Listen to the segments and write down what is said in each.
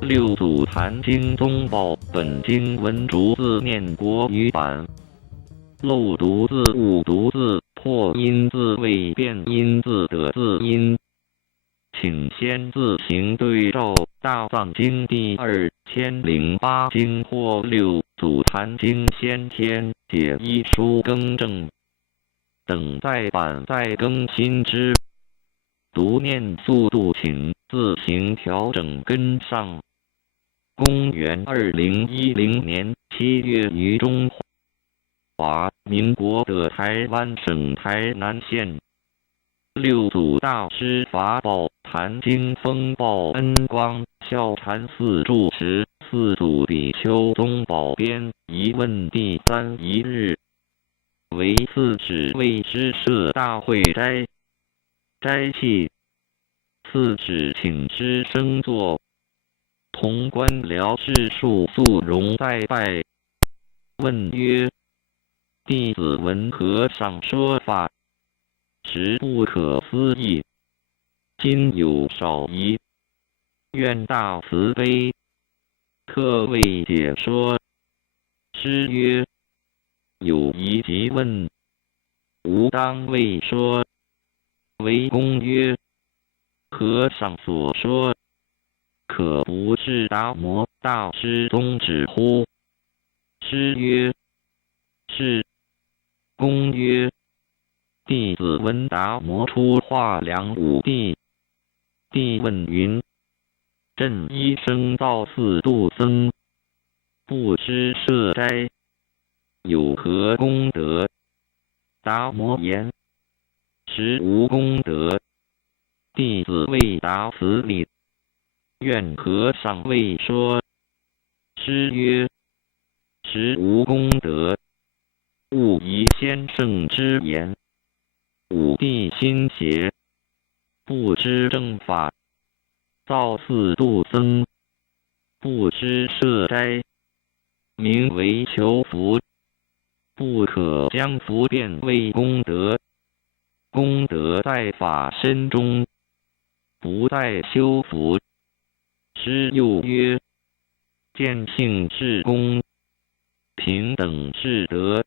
六祖坛经宗报本经文逐字念国语版。漏读字误读字破音字未变音字的字音，请先自行对照《大藏经》第2008经或六祖坛经先天解一书更正。等待版再更新之。读念速度请自行调整跟上。公元2010年7月于中华民国的台湾省台南县，六祖大师法宝坛经风报恩光孝禅寺住持四祖比丘宗宝编疑问第31日，为四指为师设大会斋契，四指请师升座，潼关辽士数肃容再拜。问曰：弟子闻和尚说法，实不可思议，今有少疑，愿大慈悲，特为解说。师曰：有疑即问，吾当为说。为公曰：和尚所说，可不是达摩大师宗旨乎？师曰：是。公曰：弟子闻达摩出化梁武帝，帝问云：朕一生造寺度僧，不知设斋，有何功德？达摩言：实无功德。弟子未达此理，愿和尚为说。师曰：实无功德，勿疑先生之言。武帝心邪，不知正法，造寺度僧，不知设斋，名为求福，不可将福变为功德。功德在法身中，不在修福。师又曰：见性是功，平等是德，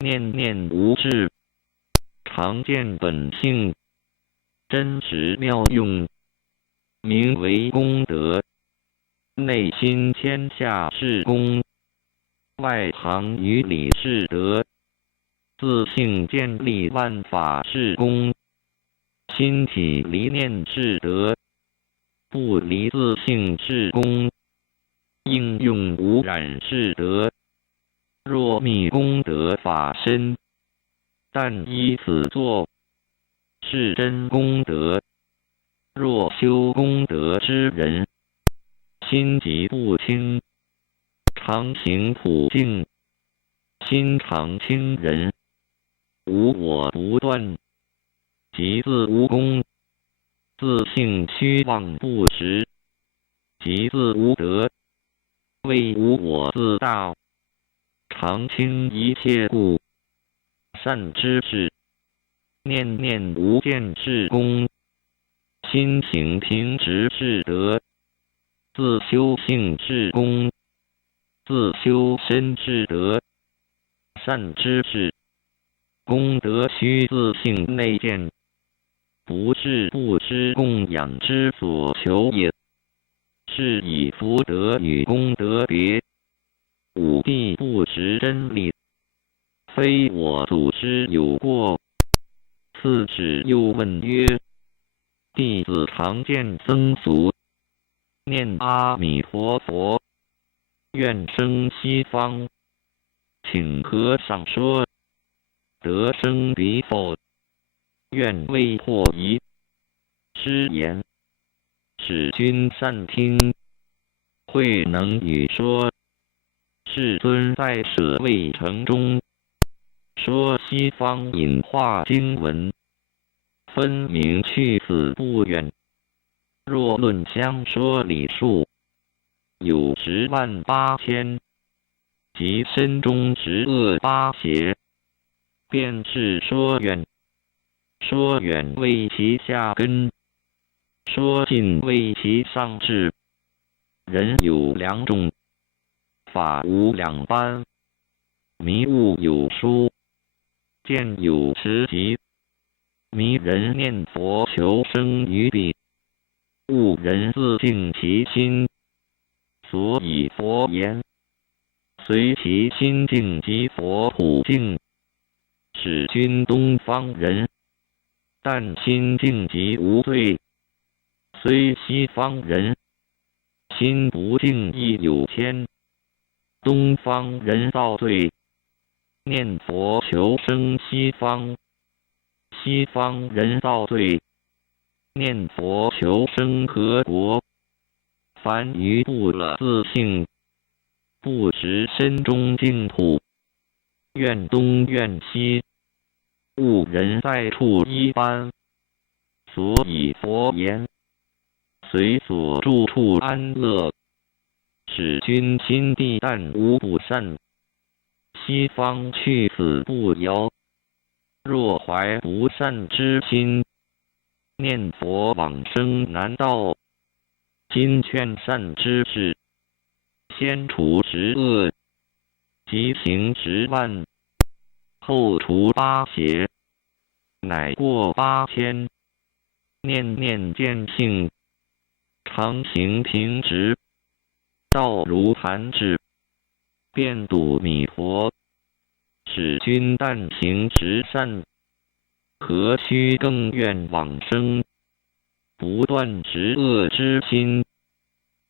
念念无智，常见本性，真实妙用，名为功德。内心天下是功，外行于理是德。自性建立万法是功，心体离念是德，不离自性是功，应用无染是德。若觅功德法身，但依此作，是真功德。若修功德之人，心极不清，常行普净，心常清人，无我不断，即自无功，自性虚妄不实，即自无德，谓无我自大，常清一切故，善知识，念念无见是功，心行平直是德，自修性是功，自修身是德。善知识，功德须自性内见，不是不知供养之所求也。是以福德与功德别。武帝不识真理，非我祖师有过。次子又问曰：弟子常见僧俗，念阿弥陀佛，愿生西方，请和尚说，得生彼否？愿为破疑。师言：使君善听，慧能语说。世尊在舍卫城中，说西方隐化经文，分明去此不远。若论相说理数，有108000，即身中18邪，便是说远。说远为其下根，说近为其上智。人有两种，法无两般。迷悟有疏，见有时急。迷人念佛求生于彼，悟人自净其心。所以佛言：随其心境即佛土境。使君东方人，但心境即无罪；虽西方人，心不净亦有天。东方人造罪，念佛求生西方；西方人造罪，念佛求生何国？凡愚不了自性，不识身中净土，怨东怨西，悟人在处一般。所以佛言：随所住处安乐，使君心地但无不善。西方去此不遥，若怀不善之心，念佛往生难道？今劝善之事，先除十恶，即行10万，后除8邪，乃过8000。念念见性，常行平直，道如弹指，便睹弥陀。使君但行十善，何须更愿往生？不断十恶之心，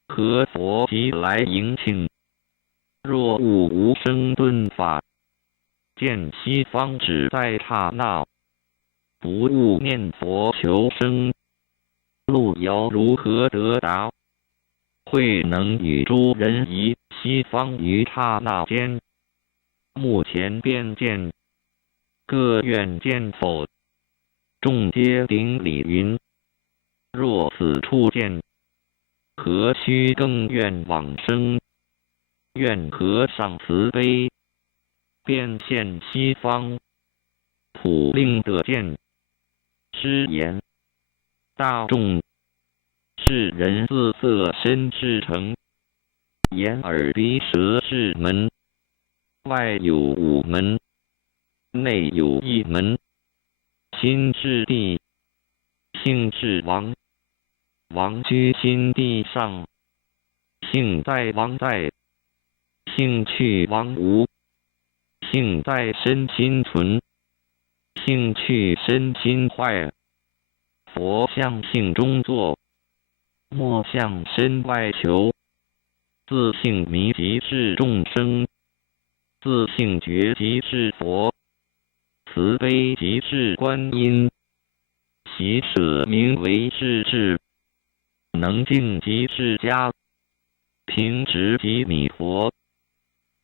何佛即来迎请？若悟无生顿法，见西方只在刹那，不悟念佛求生，路遥如何得达？慧能与诸人疑西方于刹那间，目前便见，各愿见否？众皆顶礼云：若此处见，何须更愿往生？愿和尚慈悲，便现西方，普令得见。师言：大众，是人自色身是成，眼耳鼻舌是门，外有5门，内有1门。心是地，性是王，王居心地上，性在王在，性去王无，性在身心存，性去身心坏。佛向性中坐，莫向身外求。自性迷即是众生，自性觉即是佛。慈悲即是观音，喜舍名为是智。能静即是家，平直即弥陀。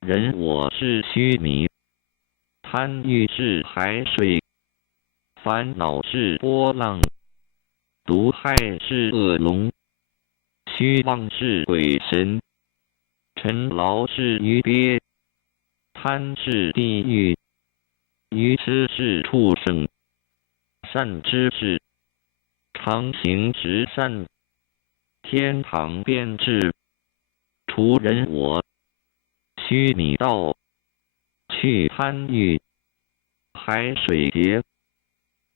人我是须弥，贪欲是海水，烦恼是波浪，毒害是恶龙，虚妄是鬼神，尘劳是鱼鳖，贪是地狱，愚痴是畜生。善知识，常行十善，天堂便至。除人我，须弥道，去贪欲，海水结，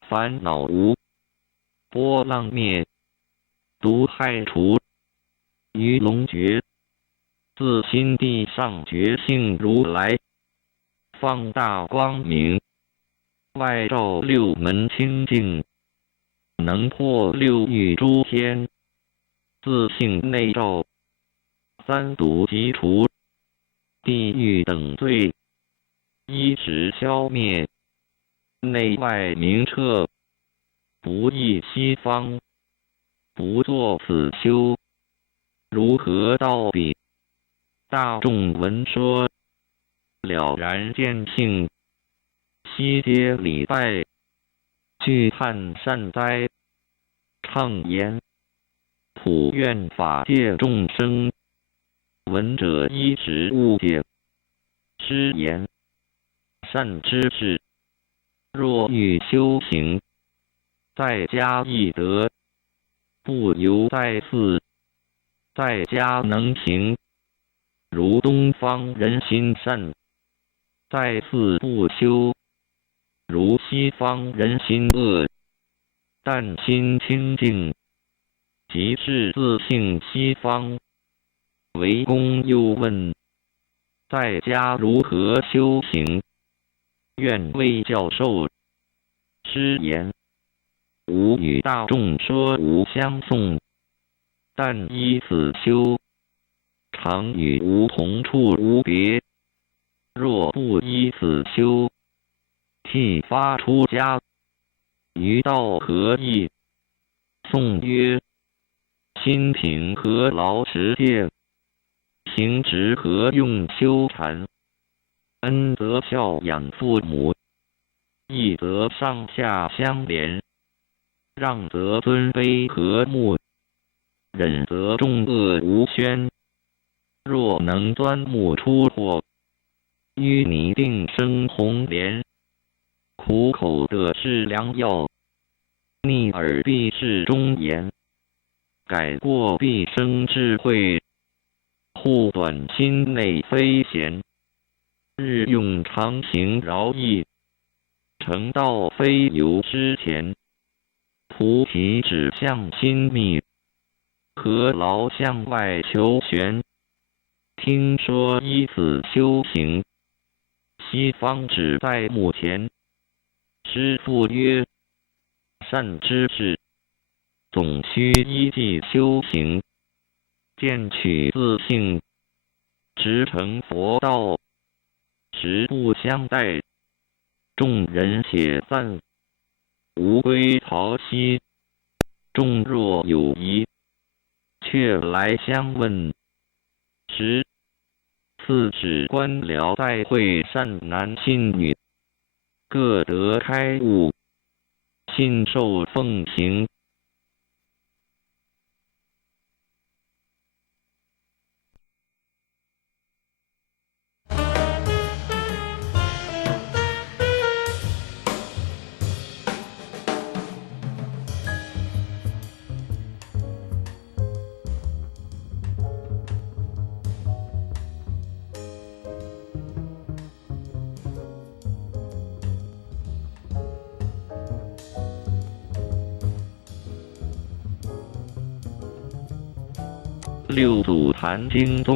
烦恼无，波浪灭，毒害除，鱼龙绝。自心地上觉性如来，放大光明，外照6门清净，能破6欲诸天。自性内照，3毒即除，地狱等罪一时消灭，内外明彻，不异西方，不作此修，如何到彼？大众闻说，了然见性，悉皆礼拜，具叹善哉！唱言：普愿法界众生，闻者一时悟解。师言：善知识，若欲修行，在家易得，不由在寺。在家能行，如东方人心善；在寺不修，如西方人心恶。但心清净，即是自性西方。为公又问：在家如何修行？愿为教授。师言：吾与大众说无相送，但依此修，常与吾同处无别。若不依此修，剃发出家，于道何益？颂曰：心平何劳持戒？行直何用修禅？恩则孝养父母，义则上下相连，让则尊卑和睦，忍则众恶无宣。若能钻木出火，淤泥定生红莲。苦口的是良药，逆耳必是忠言。改过必生智慧，护短心内非贤。日用常行饶益，成道非由之前。菩提指向心密，何劳向外求玄？听说依此修行，西方只在目前。师父曰：善知识，总须依计修行，渐取自性，直成佛道。实不相待，众人且散，吾归曹溪。众若有疑，却来相问。次指官僚在会善男信女，各得开悟，信受奉行。六祖坛经宗